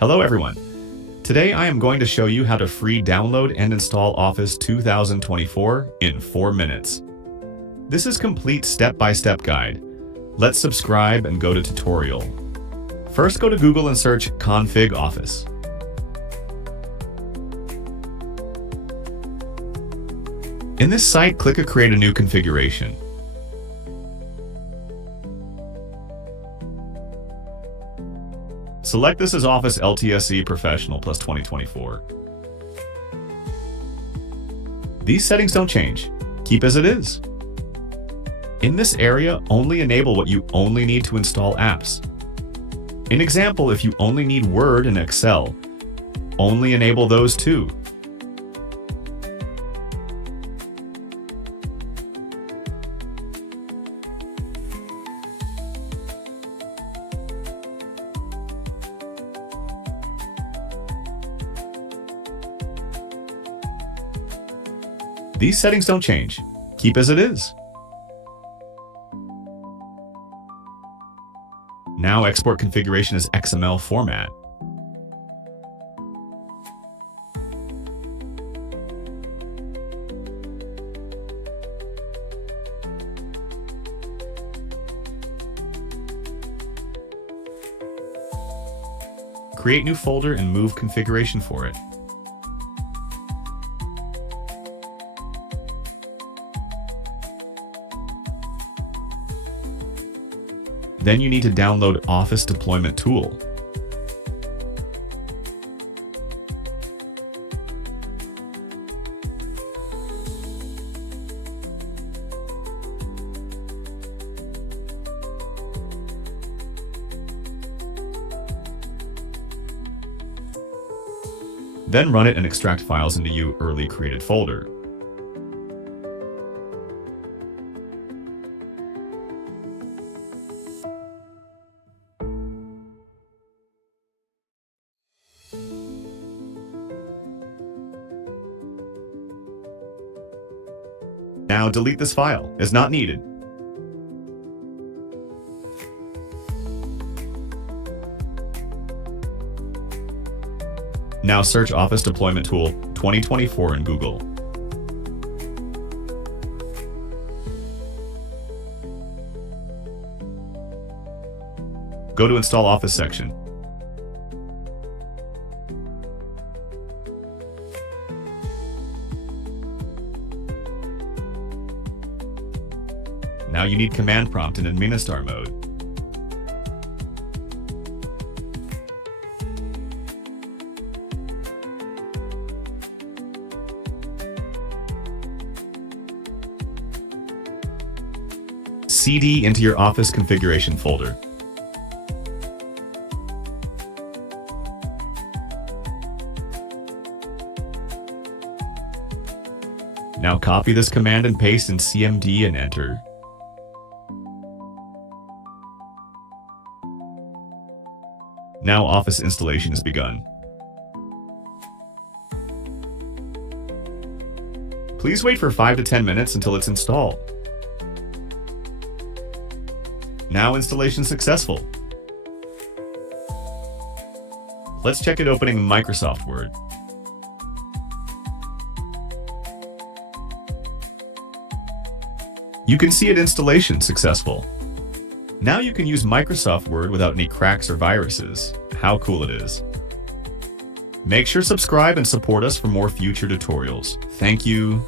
Hello everyone. Today I am going to show you how to free download and install Office 2024 in 4 minutes. This is complete step-by-step guide. Let's subscribe and go to tutorial. First go to Google and search config Office. In this site, click Create a new configuration. Select this as Office LTSC Professional plus 2024. These settings don't change. Keep as it is. In this area, only enable what you only need to install apps. In example, if you only need Word and Excel, only enable those two. These settings don't change. Keep as it is. Now export configuration as XML format. Create new folder and move configuration for it. Then you need to download Office Deployment Tool. Then run it and extract files into your early created folder. Now delete this file, as not needed. Now search Office Deployment Tool 2024 in Google. Go to Install Office section. Now you need command prompt in administrator mode. CD into your Office configuration folder. Now copy this command and paste in CMD and enter. Now Office installation has begun. Please wait for 5 to 10 minutes until it's installed. Now installation successful. Let's check it opening Microsoft Word. You can see it installation successful. Now you can use Microsoft Word without any cracks or viruses. How cool it is. Make sure to subscribe and support us for more future tutorials. Thank you.